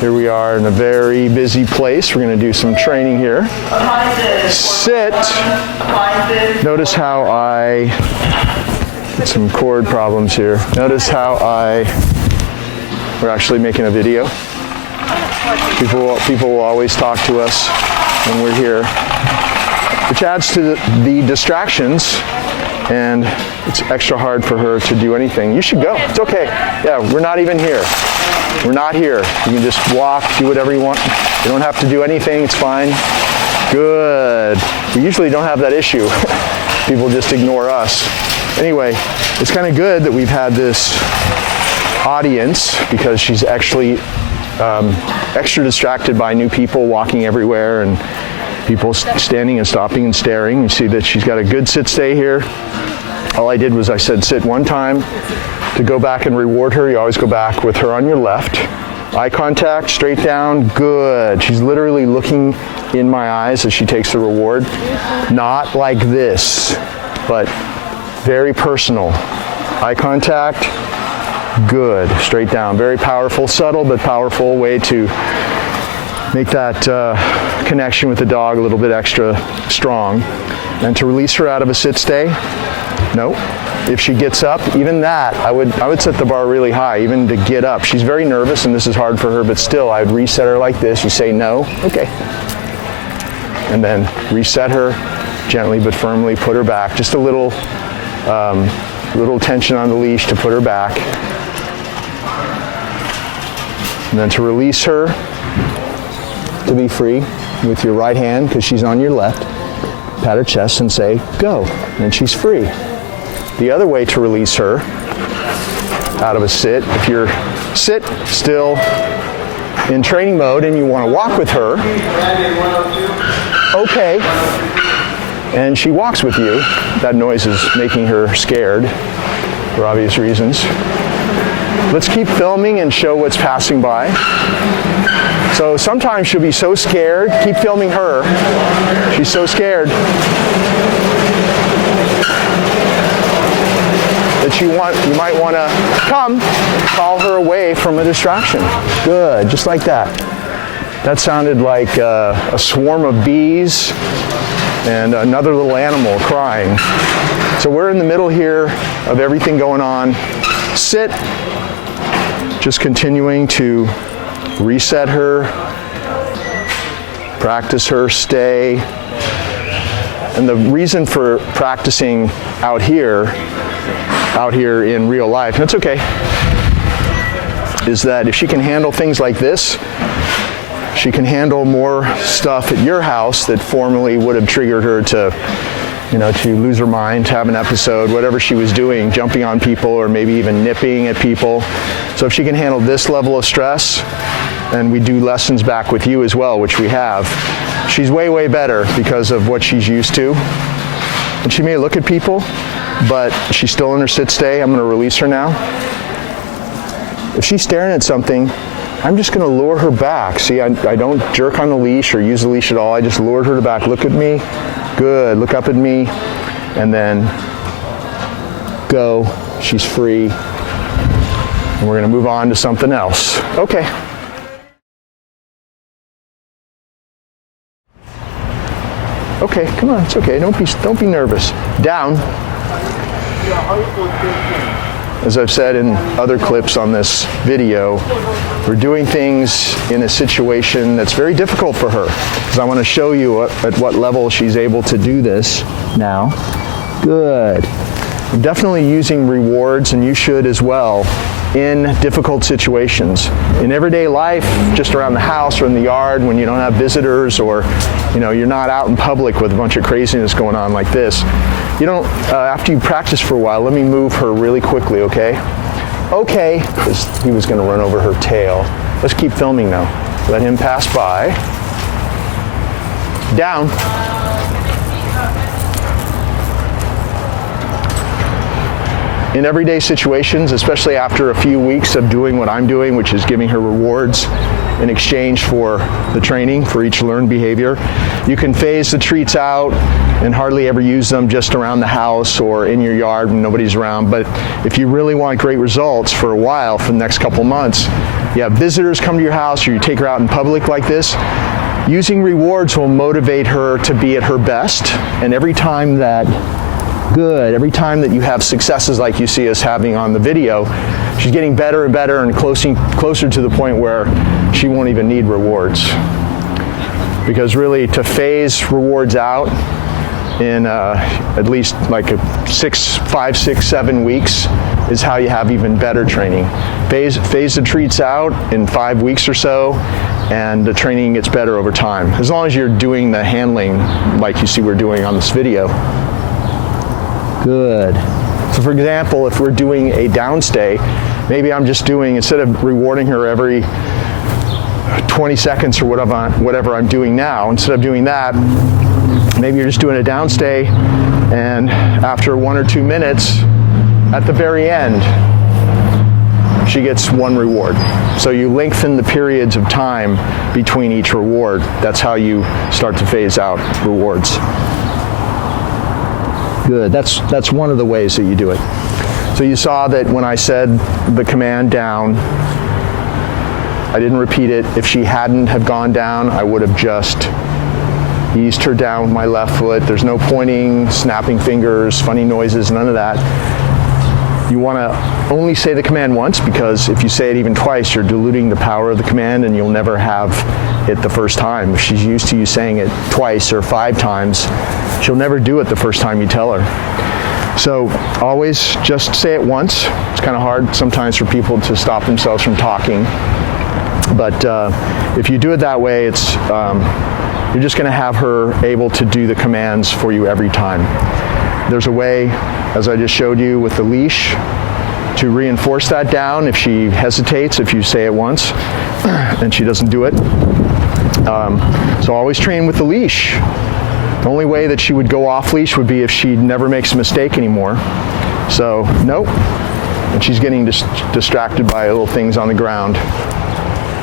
Here we are in a very busy place. We're going to do some training here. Sit. Notice how I get some cord problems here. Notice how we're actually making a video. People will always talk to us when we're here, which adds to the distractions, and it's extra hard for her to do anything. You should go. It's okay. Yeah, we're not even here. We're not here. You can just walk, do whatever you want. You don't have to do anything. It's fine. Good. We usually don't have that issue. People just ignore us. Anyway, it's kind of good that we've had this audience because she's actually extra distracted by new people walking everywhere and people standing and stopping and staring. You see that she's got a good sit-stay here. All I did was I said sit one time. To go back and reward her, you always go back with her on your left. Eye contact, straight down, good. She's literally looking in my eyes as she takes the reward. Not like this, but very personal. Eye contact, good. Straight down, very powerful, subtle but powerful way to make that connection with the dog a little bit extra strong. And to release her out of a sit-stay, no. If she gets up, even that, I would set the bar really high, even to get up. She's very nervous and this is hard for her, but still I would reset her like this. You say no, okay. And then reset her gently but firmly, put her back. Just a little tension on the leash to put her back. And then to release her, to be free with your right hand, because she's on your left, pat her chest and say, go, and she's free. The other way to release her out of a sit, if you're sit still in training mode and you want to walk with her, okay, and she walks with you, that noise is making her scared for obvious reasons. Let's keep filming and show what's passing by. So sometimes she'll be so scared, keep filming her, she's so scared that you might want to call her away from a distraction. Good, just like that. That sounded like a swarm of bees and another little animal crying. So we're in the middle here of everything going on. Sit, just continuing to reset her, practice her stay. And the reason for practicing out here in real life, and it's okay, is that if she can handle things like this, she can handle more stuff at your house that formerly would have triggered her to lose her mind, to have an episode, whatever she was doing, jumping on people or maybe even nipping at people. So if she can handle this level of stress, and we do lessons back with you as well, which we have, she's way, way better because of what she's used to. And she may look at people, but she's still in her sit stay. I'm going to release her now. If she's staring at something, I'm just going to lure her back. See, I don't jerk on the leash or use the leash at all. I just lured her back. Look at me. Good. Look up at me. And then go. She's free. And we're going to move on to something else. Okay. Okay, come on. It's okay. Don't be nervous. Down. As I've said in other clips on this video, we're doing things in a situation that's very difficult for her, because I want to show you at what level she's able to do this now. Good. I'm definitely using rewards, and you should as well, in difficult situations. In everyday life, just around the house or in the yard, when you don't have visitors, or you're not out in public with a bunch of craziness going on like this, you don't, after you practice for a while, let me move her really quickly, okay? Okay, because he was going to run over her tail. Let's keep filming now. Let him pass by. Down. In everyday situations, especially after a few weeks of doing what I'm doing, which is giving her rewards in exchange for the training for each learned behavior, you can phase the treats out and hardly ever use them just around the house or in your yard when nobody's around. But if you really want great results for a while, for the next couple months, you have visitors come to your house or you take her out in public like this, using rewards will motivate her to be at her best. And every time that you have successes like you see us having on the video, she's getting better and better and closer to the point where she won't even need rewards. Because really, to phase rewards out in at least like 5, 6, 7 weeks is how you have even better training. Phase the treats out in 5 weeks or so, and the training gets better over time. As long as you're doing the handling like you see we're doing on this video. Good. So for example, if we're doing a downstay, maybe I'm just doing, instead of rewarding her every 20 seconds or whatever I'm doing now, instead of doing that, maybe you're just doing a downstay, and after 1 or 2 minutes, at the very end, she gets 1 reward. So you lengthen the periods of time between each reward. That's how you start to phase out rewards. Good. That's one of the ways that you do it. So you saw that when I said the command down, I didn't repeat it. If she hadn't have gone down, I would have just eased her down with my left foot. There's no pointing, snapping fingers, funny noises, none of that. You want to only say the command once, because if you say it even twice, you're diluting the power of the command and you'll never have it the first time. If she's used to you saying it twice or 5 times, she'll never do it the first time you tell her. So always just say it once. It's kind of hard sometimes for people to stop themselves from talking. But if you do it that way, it's you're just going to have her able to do the commands for you every time. There's a way, as I just showed you with the leash, to reinforce that down if she hesitates, if you say it once and she doesn't do it. So always train with the leash. The only way that she would go off leash would be if she never makes a mistake anymore. So, nope. And she's getting distracted by little things on the ground.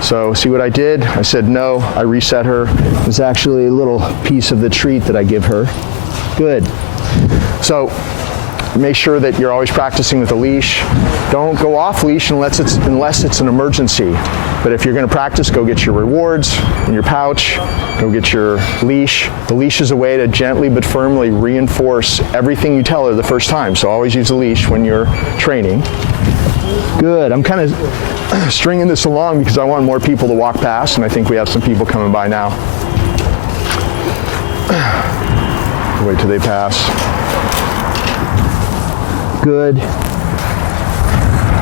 So, see what I did? I said no, I reset her. It was actually a little piece of the treat that I give her. Good. So, make sure that you're always practicing with a leash. Don't go off leash unless it's an emergency. But if you're going to practice, go get your rewards in your pouch. Go get your leash. The leash is a way to gently but firmly reinforce everything you tell her the first time. So always use a leash when you're training. Good. I'm kind of stringing this along because I want more people to walk past, and I think we have some people coming by now. Wait till they pass. Good.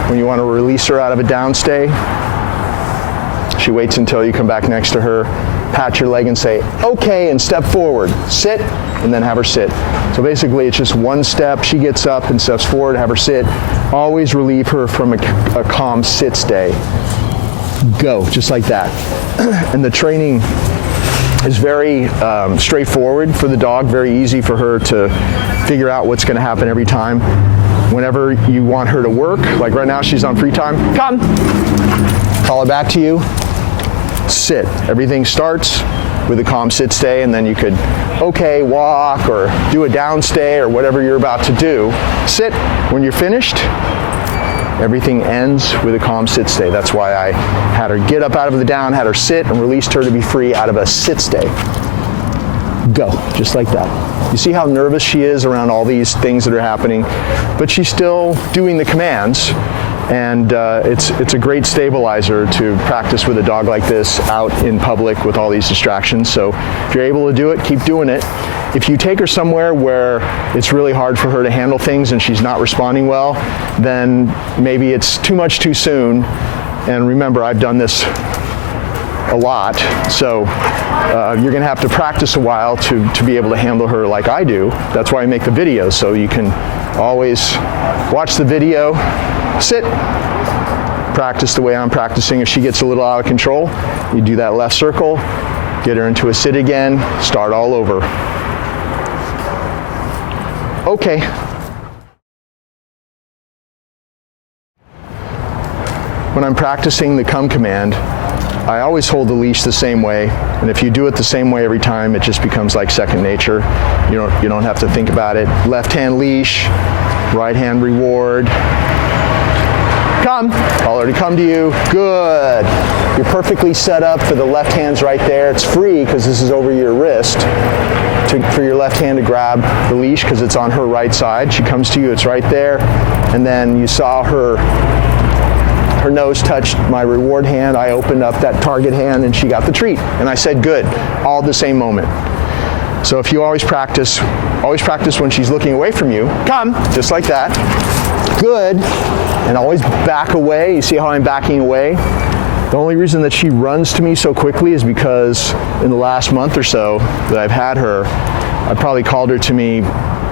When you want to release her out of a downstay, she waits until you come back next to her, pat your leg and say, okay, and step forward. Sit, and then have her sit. So basically it's just one step. She gets up and steps forward, have her sit. Always relieve her from a calm sit stay. Go, just like that. And the training is very straightforward for the dog, very easy for her to figure out what's going to happen every time. Whenever you want her to work, like right now she's on free time, come. Call her back to you, sit. Everything starts with a calm sit stay, and then you could, okay, walk or do a down stay or whatever you're about to do. Sit. When you're finished, everything ends with a calm sit stay. That's why I had her get up out of the down, had her sit, and released her to be free out of a sit stay. Go, just like that. You see how nervous she is around all these things that are happening, but she's still doing the commands, and it's a great stabilizer to practice with a dog like this out in public with all these distractions. So if you're able to do it, keep doing it. If you take her somewhere where it's really hard for her to handle things and she's not responding well, then maybe it's too much too soon. And remember, I've done this a lot, so you're going to have to practice a while to be able to handle her like I do. That's why I make the videos, so you can always watch the video, sit, practice the way I'm practicing. If she gets a little out of control, you do that left circle, get her into a sit again, start all over. Okay. When I'm practicing the come command, I always hold the leash the same way, and if you do it the same way every time, it just becomes like second nature. You don't have to think about it. Left hand leash, right hand reward. Come. Call her to come to you. Good. You're perfectly set up for the left hand's right there. It's free because this is over your wrist. For your left hand to grab the leash because it's on her right side. She comes to you, it's right there. And then you saw her nose touched my reward hand. I opened up that target hand and she got the treat. And I said, good, all at the same moment. So if you always practice when she's looking away from you, come, just like that. Good. And always back away. You see how I'm backing away? The only reason that she runs to me so quickly is because in the last month or so that I've had her, I probably called her to me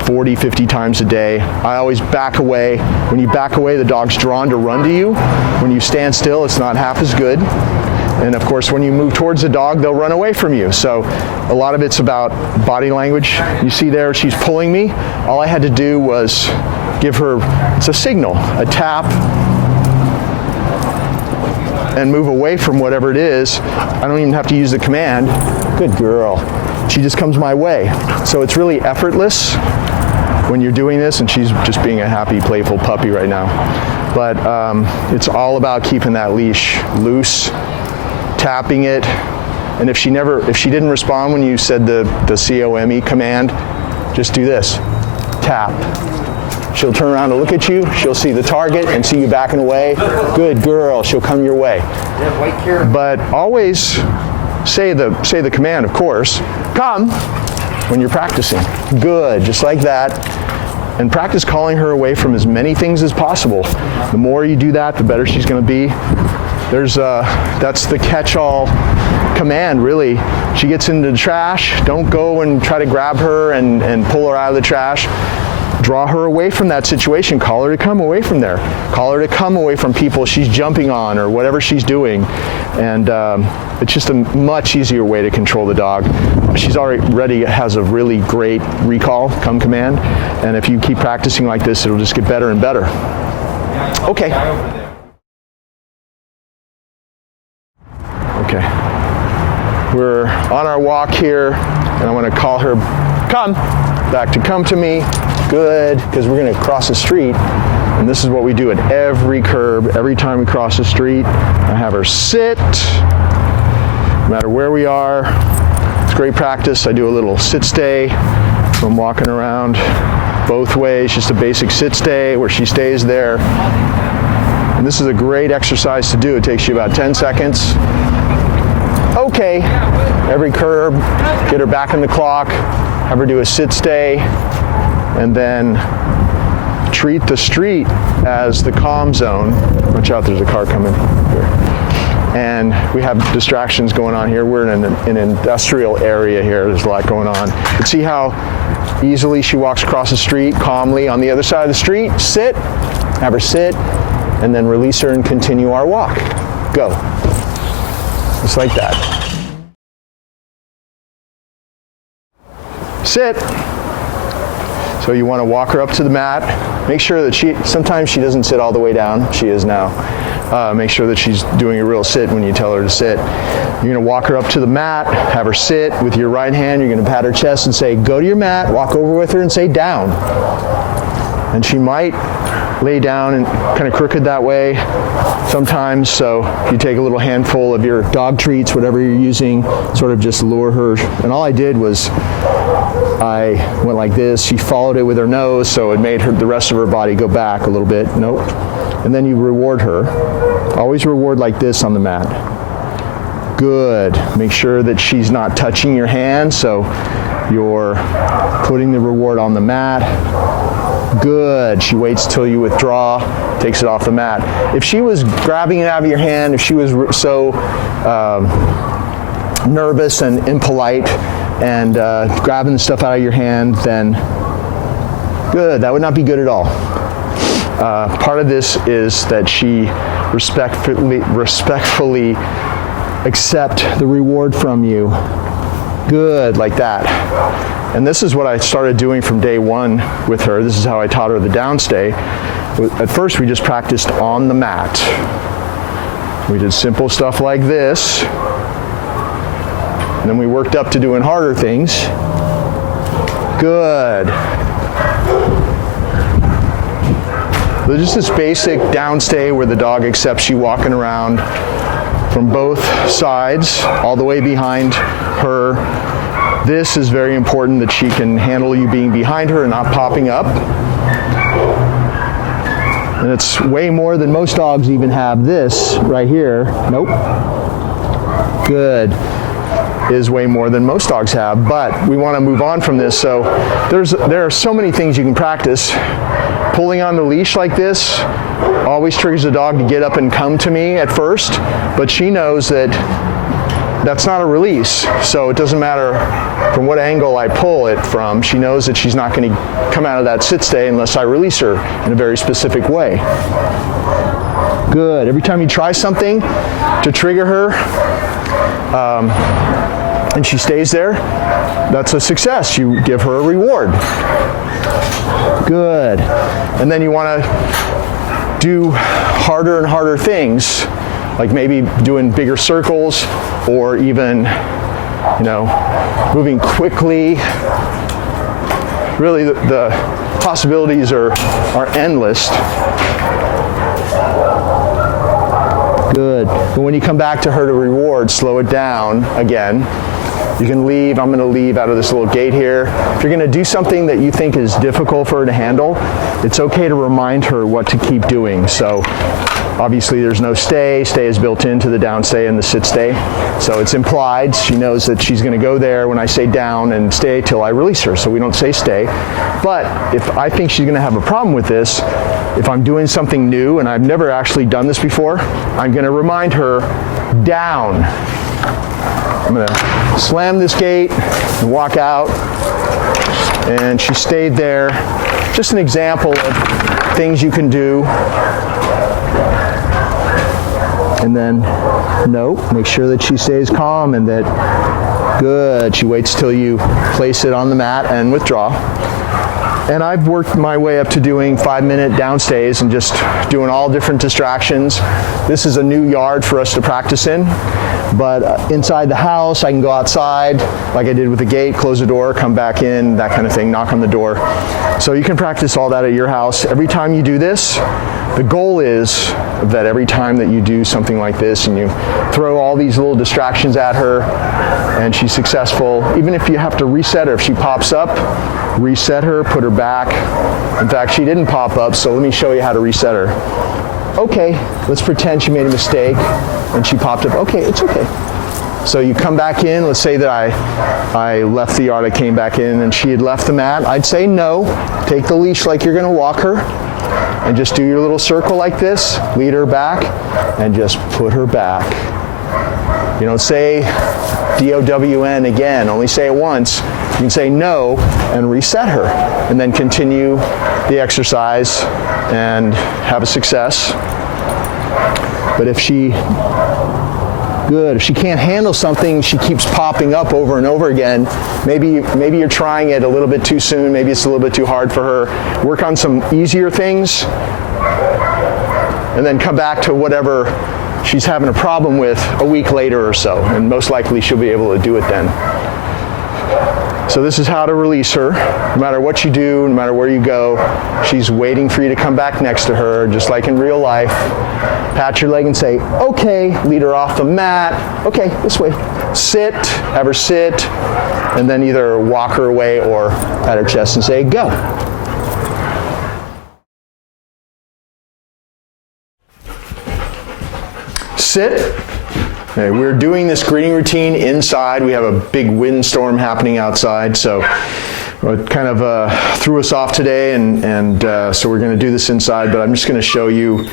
40, 50 times a day. I always back away. When you back away, the dog's drawn to run to you. When you stand still, it's not half as good. And of course, when you move towards the dog, they'll run away from you. So a lot of it's about body language. You see there, she's pulling me. All I had to do was give her, it's a signal, a tap, and move away from whatever it is. I don't even have to use the command. Good girl. She just comes my way. So it's really effortless when you're doing this, and she's just being a happy, playful puppy right now. But it's all about keeping that leash loose, tapping it, and if she didn't respond when you said the COME command, just do this, tap. She'll turn around to look at you, she'll see the target and see you backing away. Good girl, she'll come your way. But always say the command, of course, come, when you're practicing. Good, just like that. And practice calling her away from as many things as possible. The more you do that, the better she's going to be. That's the catch-all command, really. She gets into the trash, don't go and try to grab her and pull her out of the trash. Draw her away from that situation. Call her to come away from there. Call her to come away from people she's jumping on or whatever she's doing. And it's just a much easier way to control the dog. She's already has a really great recall, come command. And if you keep practicing like this, it'll just get better and better. Okay. Okay. We're on our walk here, and I want to call her, come, back to come to me. Good, because we're going to cross the street, and this is what we do at every curb, every time we cross the street. I have her sit, no matter where we are. It's great practice. I do a little sit-stay. I'm walking around both ways, just a basic sit-stay where she stays there. And this is a great exercise to do. It takes you about 10 seconds. Okay, every curb, get her back in the clock, have her do a sit-stay, and then treat the street as the calm zone. Watch out, there's a car coming here. And we have distractions going on here. We're in an industrial area here. There's a lot going on. But see how easily she walks across the street calmly on the other side of the street? Sit, have her sit, and then release her and continue our walk. Go. Just like that. Sit. So you want to walk her up to the mat. Make sure that sometimes she doesn't sit all the way down. She is now. Make sure that she's doing a real sit when you tell her to sit. You're going to walk her up to the mat, have her sit with your right hand. You're going to pat her chest and say, go to your mat, walk over with her and say down. And she might lay down and kind of crooked that way sometimes. So you take a little handful of your dog treats, whatever you're using, sort of just lure her. And all I did was I went like this. She followed it with her nose, so it made the rest of her body go back a little bit. Nope. And then you reward her. Always reward like this on the mat. Good. Make sure that she's not touching your hand, so you're putting the reward on the mat. Good. She waits till you withdraw, takes it off the mat. If she was grabbing it out of your hand, if she was so nervous and impolite and grabbing the stuff out of your hand, then good. That would not be good at all. Part of this is that she respectfully accept the reward from you. Good, like that. And this is what I started doing from day one with her. This is how I taught her the downstay. At first, we just practiced on the mat. We did simple stuff like this. And then we worked up to doing harder things. Good. So just this basic downstay where the dog accepts you walking around from both sides, all the way behind her. This is very important that she can handle you being behind her and not popping up. And it's way more than most dogs even have. This right here, nope, good, is way more than most dogs have, but we want to move on from this. So there are so many things you can practice. Pulling on the leash like this always triggers the dog to get up and come to me at first, but she knows that that's not a release, so it doesn't matter from what angle I pull it from. She knows that she's not going to come out of that sit stay unless I release her in a very specific way. Good. Every time you try something to trigger her and she stays there, that's a success. You give her a reward. Good. And then you want to do harder and harder things, like maybe doing bigger circles, or even, moving quickly. Really, the possibilities are endless. Good. But when you come back to her to reward, slow it down again. You can leave. I'm going to leave out of this little gate here. If you're going to do something that you think is difficult for her to handle, it's okay to remind her what to keep doing. So obviously there's no stay. Stay is built into the down stay and the sit stay. So it's implied. She knows that she's going to go there when I say down and stay till I release her. So we don't say stay. But if I think she's going to have a problem with this, if I'm doing something new and I've never actually done this before, I'm going to remind her down. I'm going to slam this gate and walk out. And she stayed there. Just an example of things you can do. And then, nope, make sure that she stays calm and that, good, she waits till you place it on the mat and withdraw. And I've worked my way up to doing 5-minute downstays and just doing all different distractions. This is a new yard for us to practice in, but inside the house, I can go outside like I did with the gate, close the door, come back in, that kind of thing, knock on the door. So you can practice all that at your house. Every time you do this, the goal is that every time that you do something like this and you throw all these little distractions at her and she's successful, even if you have to reset her, if she pops up, reset her, put her back. In fact, she didn't pop up, so let me show you how to reset her. Okay, let's pretend she made a mistake and she popped up. Okay, it's okay. So you come back in, let's say that I left the yard, I came back in and she had left the mat. I'd say no, take the leash like you're gonna walk her and just do your little circle like this, lead her back and just put her back. You don't say D-O-W-N again, only say it once. You can say no and reset her and then continue the exercise and have a success. But if she can't handle something, she keeps popping up over and over again, maybe you're trying it a little bit too soon, maybe it's a little bit too hard for her. Work on some easier things and then come back to whatever she's having a problem with a week later or so, and most likely she'll be able to do it then. So this is how to release her. No matter what you do, no matter where you go, she's waiting for you to come back next to her, just like in real life. Pat your leg and say, okay, lead her off the mat. Okay, this way. Sit, have her sit, and then either walk her away or pat her chest and say, go. Sit. Okay, we're doing this greeting routine inside. We have a big windstorm happening outside, so it kind of threw us off today, and so we're going to do this inside, but I'm just going to show you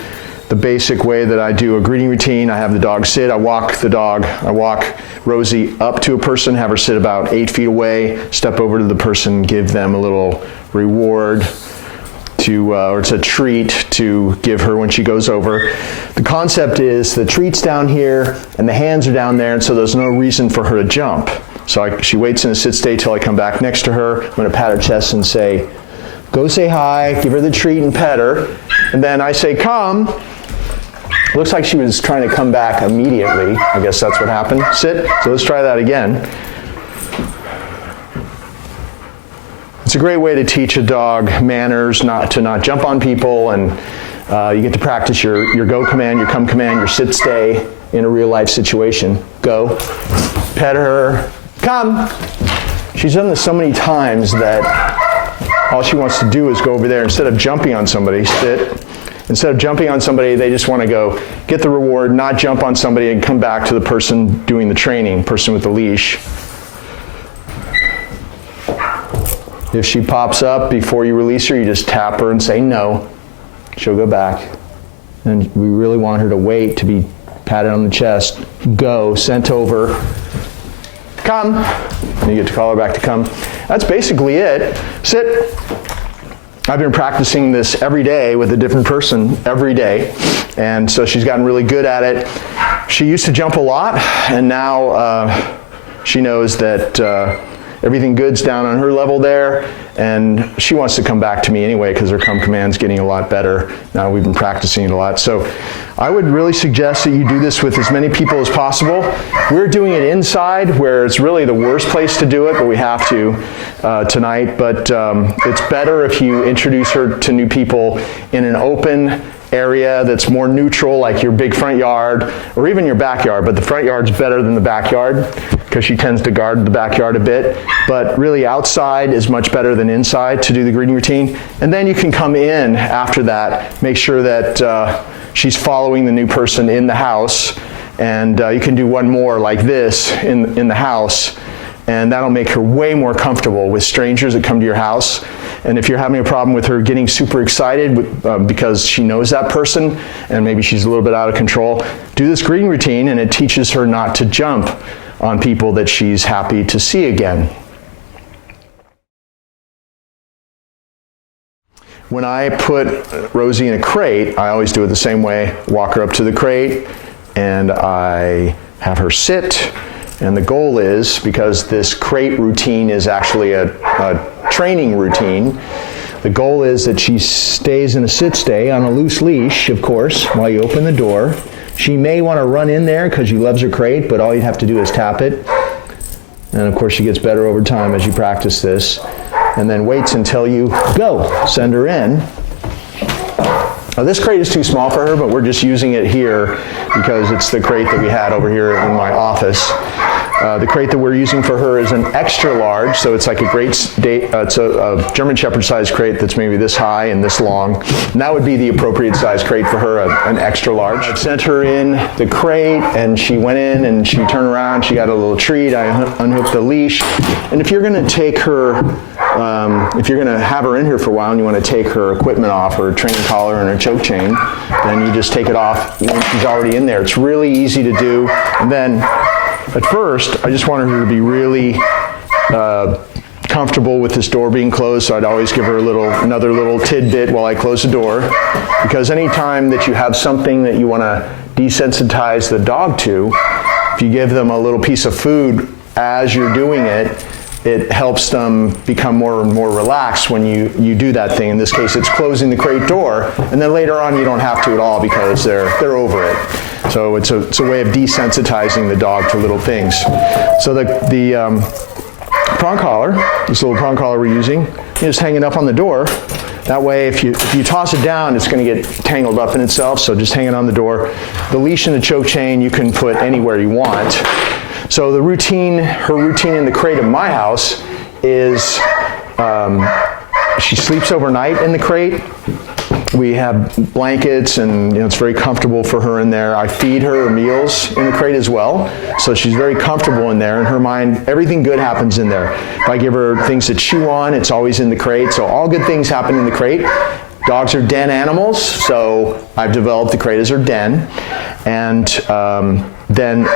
the basic way that I do a greeting routine. I have the dog sit, I walk the dog, I walk Rosie up to a person, have her sit about 8 feet away, step over to the person, give them a little reward, or it's a treat to give her when she goes over. The concept is the treat's down here and the hands are down there, and so there's no reason for her to jump. So she waits in a sit stay till I come back next to her. I'm going to pat her chest and say, go say hi, give her the treat and pet her. And then I say, come. Looks like she was trying to come back immediately. I guess that's what happened. Sit. So let's try that again. It's a great way to teach a dog manners, not jump on people, and you get to practice your go command, your come command, your sit stay in a real life situation. Go, pet her, come. She's done this so many times that all she wants to do is go over there. Instead of jumping on somebody, sit. Instead of jumping on somebody, they just want to go get the reward, not jump on somebody, and come back to the person doing the training, person with the leash. If she pops up before you release her, you just tap her and say no. She'll go back. And we really want her to wait to be patted on the chest. Go, sent over. Come. And you get to call her back to come. That's basically it. Sit. I've been practicing this every day with a different person every day. And so she's gotten really good at it. She used to jump a lot, and now she knows that everything good's down on her level there, and she wants to come back to me anyway because her come command's getting a lot better. Now we've been practicing it a lot. So I would really suggest that you do this with as many people as possible. We're doing it inside where it's really the worst place to do it, but we have to tonight. But it's better if you introduce her to new people in an open area that's more neutral, like your big front yard or even your backyard, but the front yard's better than the backyard because she tends to guard the backyard a bit. But really outside is much better than inside to do the greeting routine. And then you can come in after that, make sure that she's following the new person in the house, and you can do one more like this in the house, and that'll make her way more comfortable with strangers that come to your house. And if you're having a problem with her getting super excited because she knows that person and maybe she's a little bit out of control, do this greeting routine, and it teaches her not to jump on people that she's happy to see again. When I put Rosie in a crate, I always do it the same way. Walk her up to the crate, and I have her sit. And the goal is, because this crate routine is actually a training routine, the goal is that she stays in a sit stay on a loose leash, of course, while you open the door. She may want to run in there because she loves her crate, but all you have to do is tap it. And of course she gets better over time as you practice this. And then waits until you go. Send her in. Now this crate is too small for her, but we're just using it here because it's the crate that we had over here in my office. The crate that we're using for her is an extra large, so it's like it's a German Shepherd size crate that's maybe this high and this long. And that would be the appropriate size crate for her, an extra large. I sent her in the crate, and she went in and she turned around, she got a little treat. I unhooked the leash. And if you're going to take her, if you're going to have her in here for a while and you want to take her equipment off, her training collar and her choke chain, then you just take it off when she's already in there. It's really easy to do. And then at first, I just wanted her to be really comfortable with this door being closed, so I'd always give her another little tidbit while I close the door. Because anytime that you have something that you want to desensitize the dog to, if you give them a little piece of food as you're doing it, it helps them become more and more relaxed when you do that thing. In this case, it's closing the crate door, and then later on you don't have to at all because they're over it. So it's a way of desensitizing the dog to little things. So the prong collar, this little prong collar we're using, you just hang it up on the door. That way, if you toss it down, it's going to get tangled up in itself, so just hang it on the door. The leash and the choke chain you can put anywhere you want. So her routine in the crate of my house is she sleeps overnight in the crate. We have blankets, and it's very comfortable for her in there. I feed her meals in the crate as well, so she's very comfortable in there. In her mind, everything good happens in there. If I give her things to chew on, it's always in the crate, so all good things happen in the crate. Dogs are den animals, so I've developed the crate as her den. And then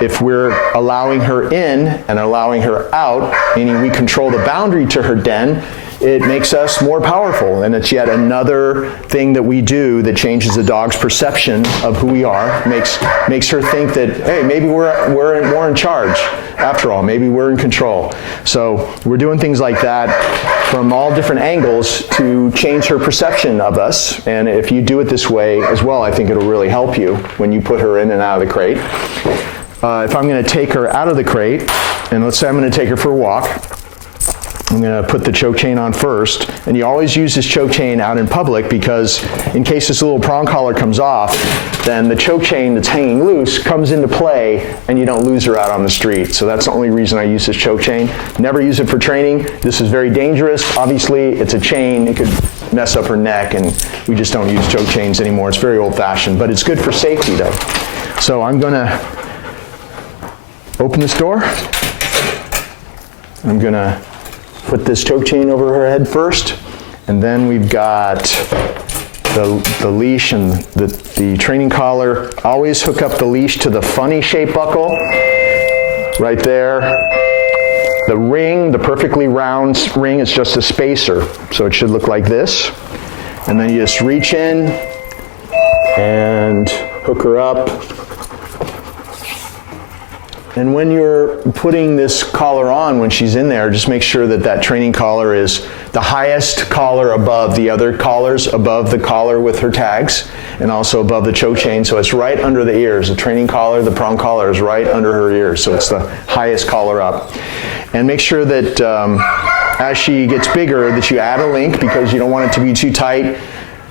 if we're allowing her in and allowing her out, meaning we control the boundary to her den, it makes us more powerful, and it's yet another thing that we do that changes the dog's perception of who we are, makes her think that, hey, maybe we're more in charge after all, maybe we're in control. So we're doing things like that from all different angles to change her perception of us, and if you do it this way as well, I think it'll really help you when you put her in and out of the crate. If I'm going to take her out of the crate, and let's say I'm going to take her for a walk, I'm going to put the choke chain on first, and you always use this choke chain out in public because in case this little prong collar comes off, then the choke chain that's hanging loose comes into play and you don't lose her out on the street. So that's the only reason I use this choke chain. Never use it for training. This is very dangerous. Obviously, it's a chain. It could mess up her neck, and we just don't use choke chains anymore. It's very old-fashioned, but it's good for safety though. So I'm going to open this door. I'm going to put this choke chain over her head first, and then we've got the leash and the training collar. Always hook up the leash to the funny shape buckle right there. The ring, the perfectly round ring, is just a spacer, so it should look like this. And then you just reach in and hook her up. And when you're putting this collar on, when she's in there, just make sure that that training collar is the highest collar above the other collars, above the collar with her tags, and also above the choke chain, so it's right under the ears. The training collar, the prong collar is right under her ears, so it's the highest collar up. And make sure that as she gets bigger, that you add a link because you don't want it to be too tight.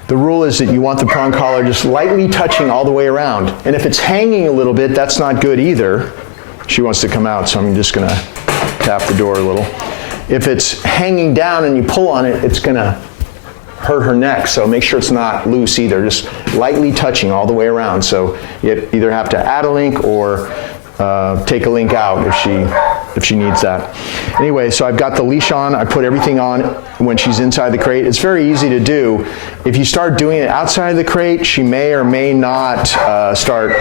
The rule is that you want the prong collar just lightly touching all the way around. And if it's hanging a little bit, that's not good either. She wants to come out, so I'm just going to tap the door a little. If it's hanging down and you pull on it, it's going to hurt her neck, so make sure it's not loose either. Just lightly touching all the way around. So you either have to add a link or take a link out if she needs that. Anyway, so I've got the leash on. I put everything on when she's inside the crate. It's very easy to do. If you start doing it outside the crate, she may or may not start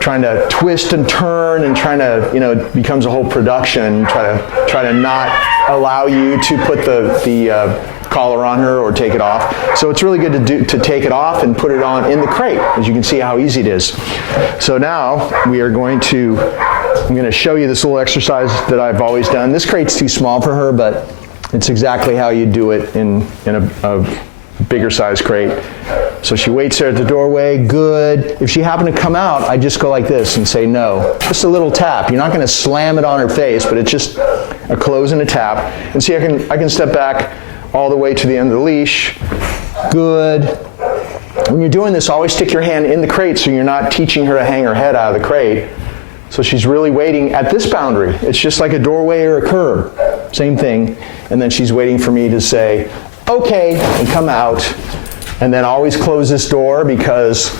trying to twist and turn and trying to, it becomes a whole production, try to not allow you to put the collar on her or take it off. So it's really good to take it off and put it on in the crate, as you can see how easy it is. So now I'm going to show you this little exercise that I've always done. This crate's too small for her, but it's exactly how you do it in a bigger size crate. So she waits there at the doorway, good. If she happened to come out, I just go like this and say no. Just a little tap. You're not going to slam it on her face, but it's just a close and a tap. And see, I can step back all the way to the end of the leash. Good. When you're doing this, always stick your hand in the crate so you're not teaching her to hang her head out of the crate. So she's really waiting at this boundary. It's just like a doorway or a curb. Same thing. And then she's waiting for me to say, okay, and come out. And then always close this door, because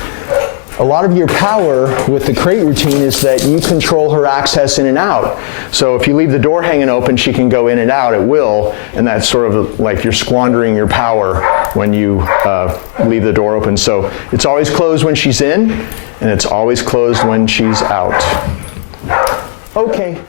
a lot of your power with the crate routine is that you control her access in and out. So if you leave the door hanging open, she can go in and out, it will, and that's sort of like you're squandering your power when you leave the door open. So it's always closed when she's in, and it's always closed when she's out. Okay.